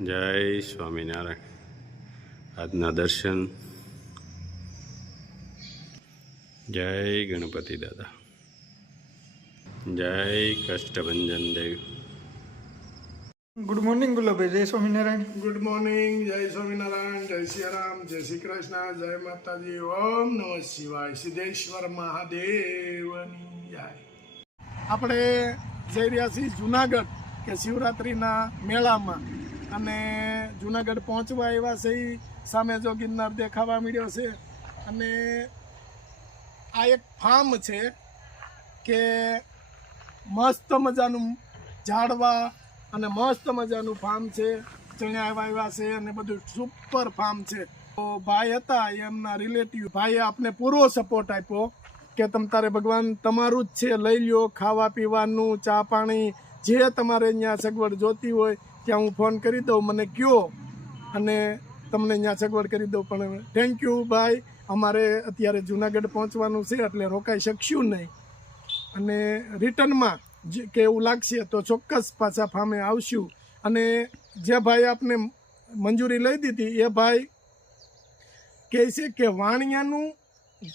જય સ્વામિનારાયણ. આજના દર્શન. જય ગણપતિ દાદા. જય કષ્ટભંજન દેવ. Good morning Gulabbhai. જય સ્વામિનારાયણ. Good morning. જય સ્વામિનારાયણ. જય સિયારામ. જય શ્રી કૃષ્ણ. જય માતાજી. ઓમ નમઃ શિવાય. સિદ્ધેશ્વર મહાદેવની જય. આપણે જઈ રહ્યા છીએ જુનાગઢ કે શિવરાત્રિના મેળામાં, અને જુનાગઢ પહોંચવા આવ્યા છે. સામે જો ગિરનાર દેખાવા મળ્યો છે, અને આ એક ફાર્મ છે કે મસ્ત મજાનું ઝાડવા અને મસ્ત મજાનું ફાર્મ છે. ચણ્યા આવ્યા છે અને બધું સુપર ફાર્મ છે. તો ભાઈ હતા એમના રિલેટિવ ભાઈએ આપને પૂરો સપોર્ટ આપ્યો કે તમ તારે ભગવાન તમારું જ છે, લઈ લ્યો. ખાવા પીવાનું, ચા પાણી, જે તમારે અહીંયા સગવડ જોતી હોય ત્યાં હું ફોન કરી દઉં, મને કહો અને તમને અહીંયા સગવડ કરી દઉં. પણ થેન્ક યુ ભાઈ. અમારે અત્યારે જુનાગઢ પહોંચવાનું છે એટલે રોકાઈ શકશું નહીં, અને રિટર્નમાં કે એવું લાગશે તો ચોક્કસ પાછા ફામે આવશું. અને જે ભાઈ આપને મંજૂરી લઈ દીધી એ ભાઈ કહે છે કે વાણિયાનું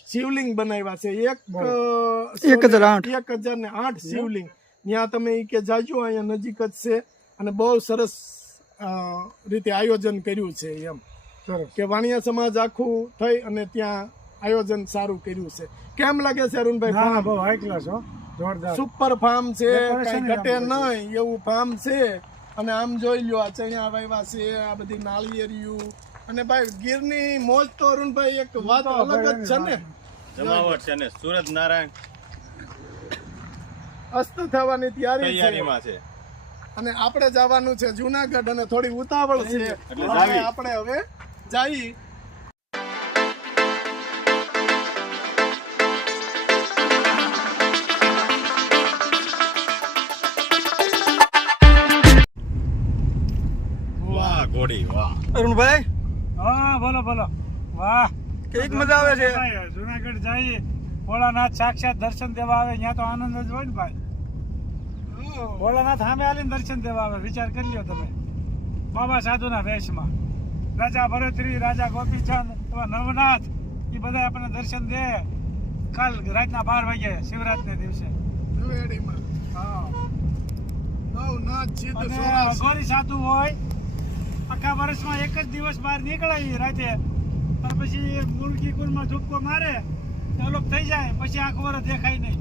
શિવલિંગ બનાવ્યા છે. 1008 શિવલિંગ. ત્યાં તમે કે જાજો, અહીંયા નજીક જ છે, અને બહુ સરસ રીતે આયોજન કર્યું છે. એમ કે વાણિયા સમાજ આખું થઈ અને ત્યાં આયોજન સારું કર્યું છે. કેમ લાગે છે અરુણભાઈ? બહુ હાઈ ક્લાસ હો, જોરદાર સુપર ફાર્મ છે, કઈ ઘટે નહીં એવું ફાર્મ છે. અને આમ જોઈ લ્યો, આ ચણ્યા વાવ્યા છે, આ બધી નાળિયેરિયું, અને ભાઈ ગીરની મોજ તો અરુણભાઈ એક વાત અલગ જ છે ને. જમાવટ છે ને સુરત નારાયણ અસ્ત થવાની તૈયારીમાં છે. અને આપણે જવાનું છે જુનાગઢ, અને થોડી ઉતાવળ છે એટલે આપણે હવે જઈ. વાહ ઘોડી વાહ. અરુણભાઈ, હા બોલો બોલો. વાહ, કેવી મજા આવે છે. જુનાગઢ જઈએ, ભોળાનાથ સાક્ષાત દર્શન દેવા આવે, ત્યાં તો આનંદ જ હોય ને ભાઈ. ભોળાનાથ સામે આવીને દર્શન દેવા આવે. વિચાર કરી લ્યો તમે, બાબા સાધુના વેશમાં. રાજા ભરતરી, રાજા ગોપીચંદ, નવનાથ, એ બધા આપણને દર્શન દે કાલ રાતના 12 વાગ્યે શિવરાત્રી દિવસે. હા, અને અઘોરી સાધુ હોય, આખા વર્ષમાં એક જ દિવસ બહાર નીકળે રાતે, અને પછી મુરગી કુલમાં ઝૂપકો મારે, ડેવલપ થઈ જાય, પછી આખો વર્ષ દેખાય નહીં.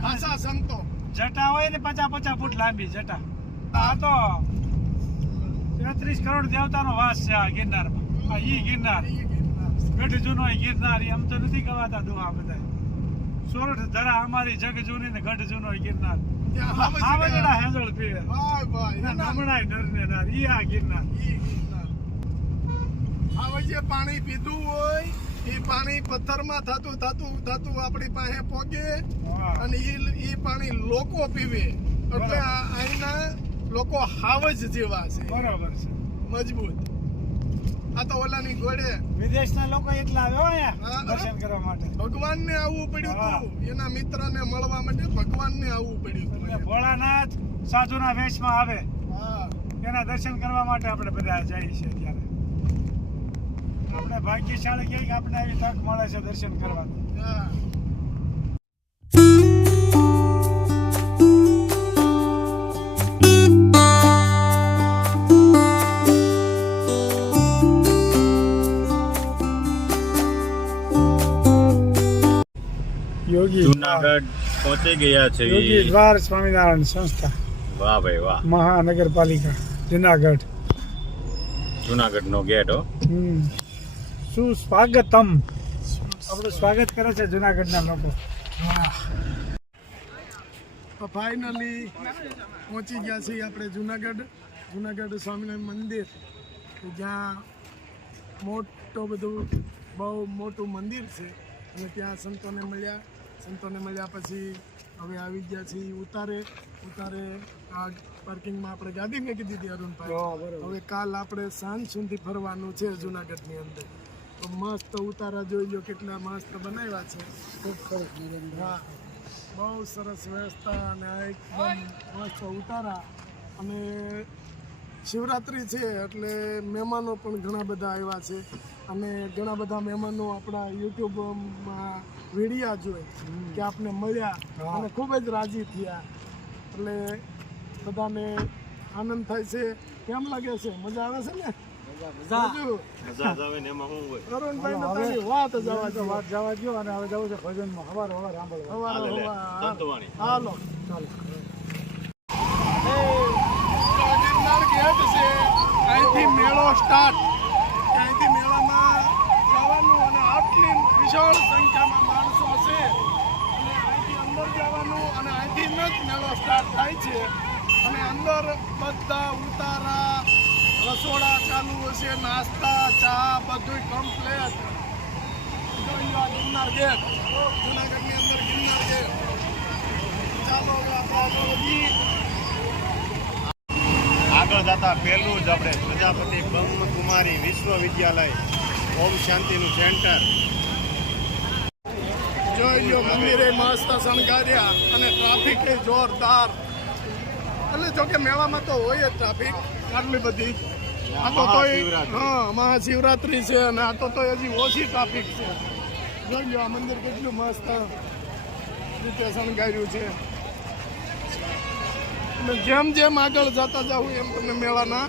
ખાસા સંતો જટા હોય ને 50 ફૂટ લાંબી જટા. આ તો 33 કરોડ દેવતાનો વાસ છે આ ગિરનારમાં. આ ઈ ગિરનાર, ગઢ જૂનો ગિરનાર. એમ તો નથી કહેવાતા દુહા બધા. સોરઠ ધરા અમારી જગ જૂની ને ગઢ જૂનો ગિરનાર. હાવજડા હેંજળ પીવે, નમણાય નરને નાર. ઈ આ ગિરનાર. હવે જે પાણી પીધું હોય એ પાણી પથ્થરમાં થતું આપણી પાસે પોગે, અને એ પાણી લોકો પીવે. એટલે અહીંના લોકો હાવજ જેવા છે, બરોબર છે, મજબૂત. આ તો ઓલાની ઘોડે વિદેશના લોકો એટલા આવે હો અહીંયા દર્શન કરવા માટે. ભગવાનને આવવું પડ્યું હતું, એના મિત્રને મળવા માટે ભગવાનને આવવું પડ્યું હતું. ભોળાનાથ સાધુના વેશમાં આવે, હા, એના દર્શન કરવા માટે આપણે બધા જઈએ છીએ. ત્યારે આપણે ભાગ્યશાળી કહીએ કે આપણે આવી તક મળે છે દર્શન કરવાનું. હા. યોગી જુનાગઢ પહોંચી ગયા છે. યોગી દ્વાર સ્વામિનારાયણ સંસ્થા, વાહ ભાઈ વાહ. મહાનગરપાલિકા જુનાગઢ. જુનાગઢ નો ગેટ હો. સુસ્વાગતમ. આપણું સ્વાગત કરે છે જુનાગઢના લોકો. ફાઇનલી પહોંચી ગયા છીએ આપણે જુનાગઢ સ્વામિનારાયણ મંદિર, જ્યાં બહુ મોટું મંદિર છે. અને ત્યાં સંતોને મળ્યા પછી હવે આવી ગયા છીએ ઉતારે. આ પાર્કિંગમાં આપણે ગાડી મૂકી દીધી અરુણભાઈ. હવે કાલ આપણે સાંજ સુધી ફરવાનું છે જુનાગઢની અંદર. તો મસ્ત ઉતારા જોઈ લો, કેટલા મસ્ત બનાવ્યા છે. ખૂબ સરસ. હા, બહુ સરસ વ્યવસ્થા, અને એકદમ મસ્ત ઉતારા. અને શિવરાત્રિ છે એટલે મહેમાનો પણ ઘણા બધા આવ્યા છે અને ઘણા બધા મહેમાનો આપણા યુટ્યુબમાં વિડીયા જોઈ કે આપને મળ્યા અને ખૂબ જ રાજી થયા એટલે બધાને આનંદ થાય છે. કેમ લાગે છે? મજા આવે છે ને? બીજું? મજા જ આવે ને એમાં શું હોય? અરુણભાઈ ને તારી વાત જવા દો. વાત જવા દો અને હવે જવું છે ભજનમાં હવાર સાંભળવા. હાલે લે, હવાર સંતવાણી. હાલો ચાલો. ગિરનાર ગેટ છે, અહીંથી મેળો સ્ટાર્ટ. અહીંથી મેળામાં જવાનું અને આટલી વિશાળ સંખ્યામાં માણસો છે અને અહીંથી અંદર જવાનું અને અહીંથી જ મેળો સ્ટાર્ટ થાય છે અને અંદર બધા ઉતારા રસોડા ચાલુ છે, નાસ્તા ચા બધું કમ્પ્લેટ. ગિરનાર ગેટ, જુનાગઢની અંદર ગિરનાર ગેટ. ચાલો હવે આપણે આગળ વધીએ. આગળ જતા પહેલું જ આપણે પ્રજાપતિ બ્રહ્મકુમારી વિશ્વવિદ્યાલય ઓમ શાંતિનું સેન્ટર. જોઈ લો, મંદિરે મસ્ત શણગાર્યા અને ટ્રાફિક એ જોરદાર. એટલે જો કે મેળામાં તો હોય જ ટ્રાફિક આટલી બધી. આ તો તોય હા મહાશિવરાત્રી છે અને આ તો હજી ઓછી ટ્રાફિક છે. જોઈ લો આ મંદિર કેટલું મસ્ત રીતે શણગાર્યું છે. અને જેમ જેમ આગળ જતા જાઉં એમ તમને મેળાના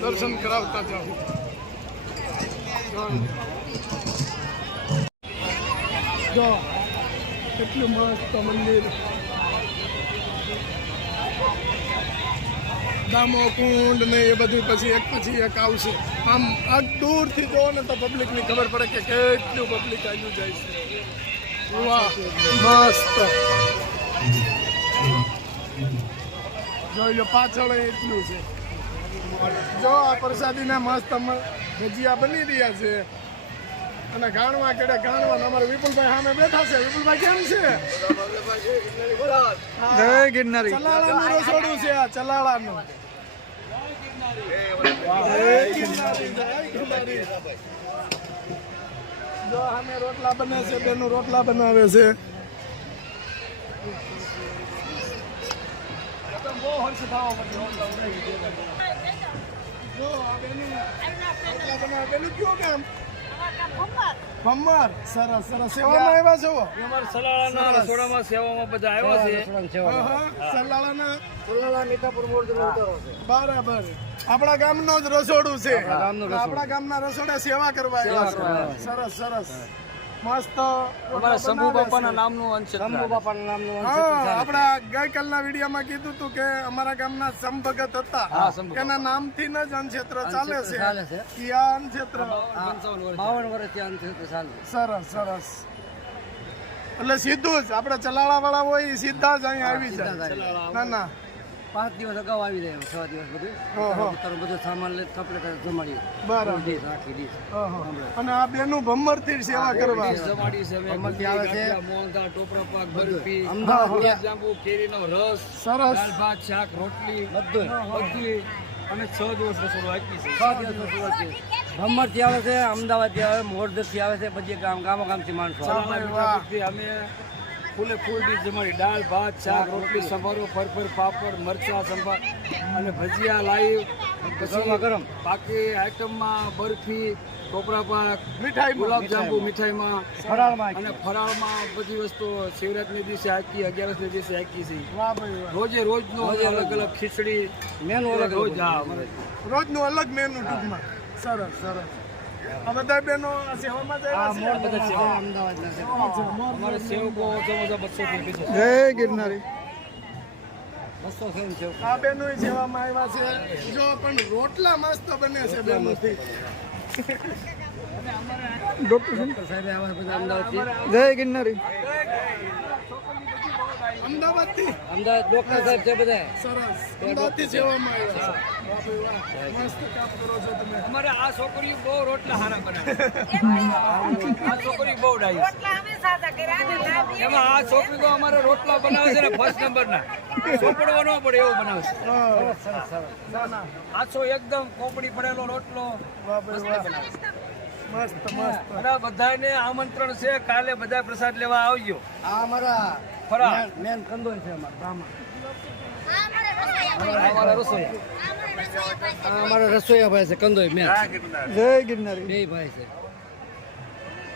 દર્શન કરાવતા જાઉં. જો કેટલું મસ્ત મંદિર. દામો કુંડ ને એ બધું પછી એક આવશે. આમ આ દૂરથી જોવો ને તો પબ્લિકની ખબર પડે કે કેટલું પબ્લિક આવ્યું જાય છે. વાહ મસ્ત. જોઈ લો પાછળ એટલું છે. જો આ પ્રસાદીના મસ્ત ભજીયા બની રહ્યા છે અને ગાણવા કેડે ગાણવા. અમારે વિપુલભાઈ સામે બેઠા છે. વિપુલભાઈ કેમ છે? જય ગિરનારી. ચલાળાનું રસોડું છે આ, ચલાળાનું. જો સામે રોટલા બને છે, બેનું રોટલા બનાવે છે. જો આ બેનું રોટલા બનાવે. બેનું કયું કામ? ખમ્મર. સરસ સરસ. સેવામાં આવ્યા છો? સલાળાના રસોડામાં સેવામાં બધા આવ્યા છે. સલાળાના બરાબર. આપણા ગામનો જ રસોડું છે. આપણા ગામના રસોડા સેવા કરવા આવ્યા છે. સરસ સરસ મસ્ત. શંભુ બાપાના નામનું અંશ. શંભુ બાપાના નામનું આપણા ગઈકાલના વિડીયોમાં કીધું હતું કે અમારા ગામના સમભગત હતા, એના નામથી જ અન્નક્ષેત્ર ચાલે છે. ઈ આ અન્નક્ષેત્ર 52 વર્ષથી અંશેત્ર ચાલે. સરસ સરસ. એટલે સીધું જ આપણે ચલાળા વાળા હોય ઈ સીધા જ અહીં આવી જાય. ના ના 5 દિવસ અગાઉ આવી જાય. 6 દિવસ બધું બધું સામાન લઈ કપડે જમાડી. બરાબર. રાખી દઈશ. અને આ બેનું ભમ્મરથી જમા કરવા જમાડી છે. ભમ્મરથી આવે છે. મોહનથાળ, ટોપરા પાક, બરફી, જાંબુ, કેરીનો રસ, સરસ. દાળ ભાત, શાક, રોટલી બધું અને 6 દિવસ રસોડું આપી છે. 6 દિવસ રસોડું આપી. ભમ્મરથી આવે છે, અમદાવાદથી આવે, મોરદથી આવે છે, પછી ગામથી માણસો અમે ફૂલે ફૂલ ડીશ જમાડી. દાળ ભાત, શાક, રોટલી, સંભારો, ફરફર, પાપડ, મરચાં, સંભાર અને ભજીયા લાઈવ. પછી ગરમ બાકી આઈટમમાં બરફી, ટોપરા પાક, મીઠાઈ, ગુલાબજાંબુ, મીઠાઈમાં, ફરાળમાં અને ફરાળમાં બધી વસ્તુ શિવરાત્રિના દિવસે આખી, 11ના દિવસે આખી છે. વાહ ભાઈ વાહ. રોજે રોજનું અલગ અલગ ખીચડી મેનુ અલગ રોજ. રોજનું અલગ મેનુ ટૂંકમાં. સરસ સરસ. આ બધા બહેનો આ સેવામાં જ આવ્યા છે? બધા સેવા અમદાવાદના છે. અમારે સેવકો સમોસા 200 રૂપિયા છે. જય ગિરનારી. 200 સેવ. આ બહેનો સેવામાં આવ્યા છે. જો પણ રોટલા મસ્ત બને છે બહેનોથી. ડોક્ટર સાહેબ આવ્યા બધા અમદાવાદથી. જય ગિરનારી. અમદાવાદથી અમદાવાદ ડોક્ટર સાહેબ છે બધા. સરસ. અમદાવાદથી સેવામાં આવ્યા છે. વાહ ભાઈ વાહ. મસ્ત કામ કરો છો તમે. અમારે આ છોકરીઓ બહુ રોટલા સારા બનાવે. આ છોકરી બહુ ડાઈ. એમાં આ છોકરી તો અમારે રોટલા બનાવે છે ને ફર્સ્ટ નંબરના. ચોપડવો ન પડે એવું બનાવે છે. સરસ સરસ. ના ના આછો એકદમ કોપડી પડેલો રોટલો વાહ ભાઈ વાહ. મસ્ત મસ્ત. અને બધાને આમંત્રણ છે. કાલે બધા પ્રસાદ લેવા આવજો. આ અમારા ફરાળ મેન કંદોય છે અમારા ગામમાં. અમારા રસોઈયા ભાઈ છે કંદોઈ મેં જય ગિરનારી. બે ભાઈ છે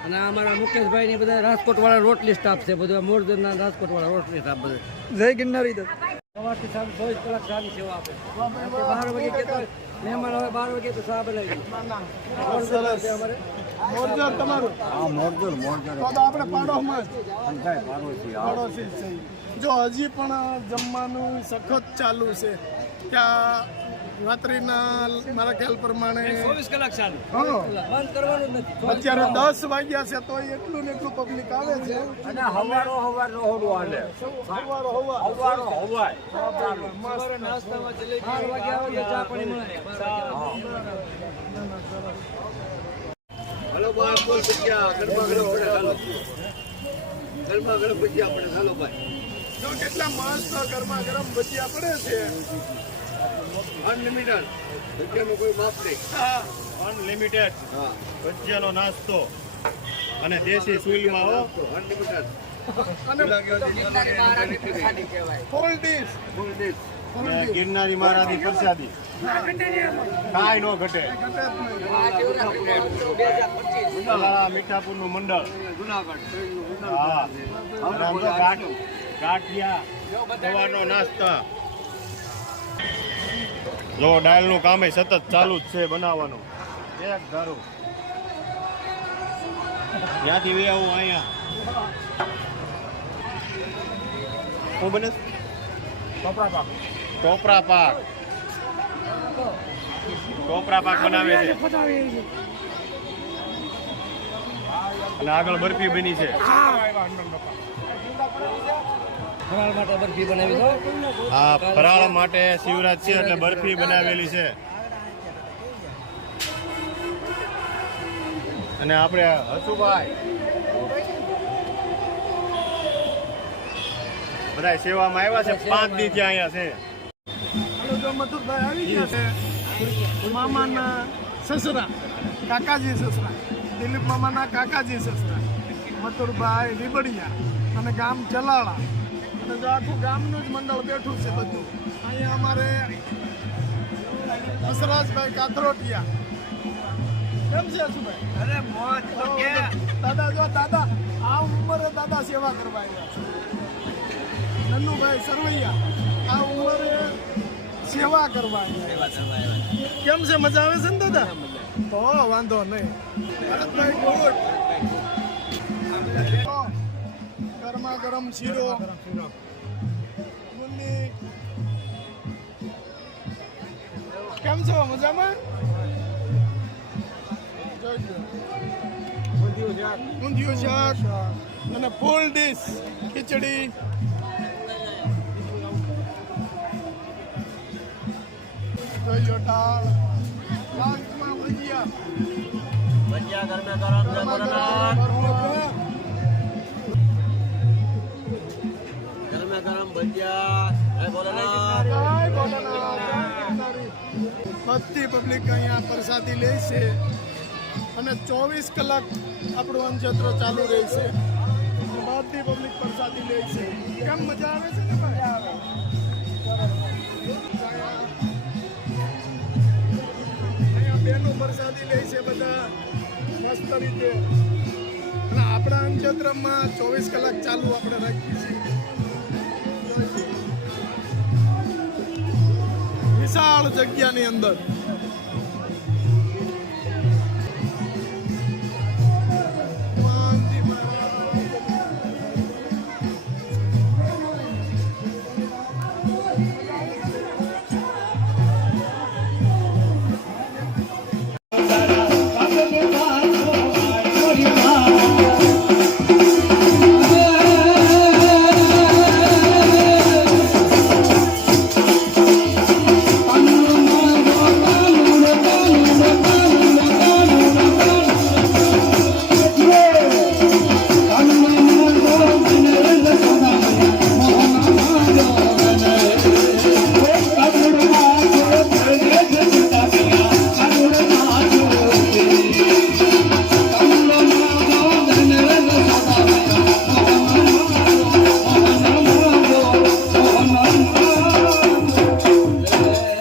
અને આ અમારા મુકેશભાઈ ને બધા રાજકોટ વાળા રોટલી સ્ટાફ છે બધા મોરજના રાજકોટ વાળા રોટલી સ્ટાફ બધા જય ગિરનારી દત્ત. સવારથી સાંજ 24 કલાક સારી સેવા આપે 12 વાગે કહેતા મહેમાન હવે 12 વાગે તો ચા બનાવી સરસ. મોરજર તમારું? તો આપણે પાડોશમાં જ. પાડોશી જ છે. જો હજી પણ જમવાનું સખત ચાલુ છે ત્યાં રાત્રિના મારા ખ્યાલ પ્રમાણે 24 કલાક ચાલુ હા, બંધ કરવાનું જ નથી અત્યારે 10 વાગ્યા છે તો એટલું ને એટલું પબ્લિક આવે છે. અને હવારો હાલે સવારો હવા. સવારે નાસ્તામાં જલેબી 12 વાગે આવે તો ચા પાણી મળે હલો ભાઈ બોલ ભજીયા ગરમા ગરમ પડે હાલો ગરમા ગરમ ભજીયા પડે હાલો ભાઈ જો કેટલા મસ્ત ગરમા ગરમ ભજીયા પડે છે. અનલિમિટેડ ભજીયામાં કોઈ માપ નહીં અનલિમિટેડ હા ભજીયાનો નાસ્તો અને દેશી સુઈલમાં હો. અનલિમિટેડ અને ફૂલ ડીશ. અને ગિરનારી મહારાજની પ્રસાદી કાંઈ નો ઘટે. ઉનાળા મીઠાપુરનું મંડળ. હા અને આમ તો ગાંઠિયા સવારનો નાસ્તા. જો ડાયલનું કામ સતત ચાલુ જ છે બનાવવાનું એક ધારું. ત્યાંથી વે આવું અહીંયા શું બને? ટોપરા પાક. ટોપરા પાક બનાવે છે અને આગળ બરફી બની છે. ફરાળ માટે બરફી બનાવી દો આ ફરાળ માટે શિવરાજ છે એટલે બરફી બનાવેલી છે. અને આપણે હસુભાઈ બધા સેવામાં આવ્યા છે 5 દી ત્યાં અહીંયા છે. હાલો, જો મથુરભાઈ આવી ગયા છે. મામાના સસરા, કાકાજી સસરા, દિલીપ મામાના કાકાજી સસરા, મથુરભાઈ લીબડિયા અને ગામ ચલાળા. અને જો આખું ગામનું જ મંડળ બેઠું છે બધું. અહીંયા અમારે હસરાજભાઈ કાથરોટિયા. કેમ છે હસુભાઈ? અરે મોજ તો કે દાદા જો દાદા આ ઉંમરે દાદા સેવા કરવા આવ્યા છે. નન્નુભાઈ સરવૈયા આ ઉંમરે સેવા કરવા આવ્યા છે. કેમ છે? મજા આવે છે ને દાદા? તો વાંધો નહીં. ભરતભાઈ ગુડ. ગરમા ગરમ શીરો ગુંદી. કેમ છો? મજામાં? ઊંધિયું શાક અને ફૂલ ડીશ ખીચડી. જોઈ દાળ લાંચમાં ભજીયા. ગરમા ગરમ ભજીયા જય ભોલેનાથ. જય ભોલેનાથ. બધી પબ્લિક અહીંયા પ્રસાદી લે છે અને 24 કલાક આપણું અન્નક્ષેત્ર ચાલુ રહેશે. બધી પબ્લિક પ્રસાદી લે છે. કેમ મજા આવે છે ને ભાઈ? અહીંયા બેનો પ્રસાદી લે છે બધા મસ્ત રીતે. અને આપણા અન્નક્ષેત્રમાં 24 કલાક ચાલુ આપણે રાખીએ છીએ. વિશાળ જગ્યાની અંદર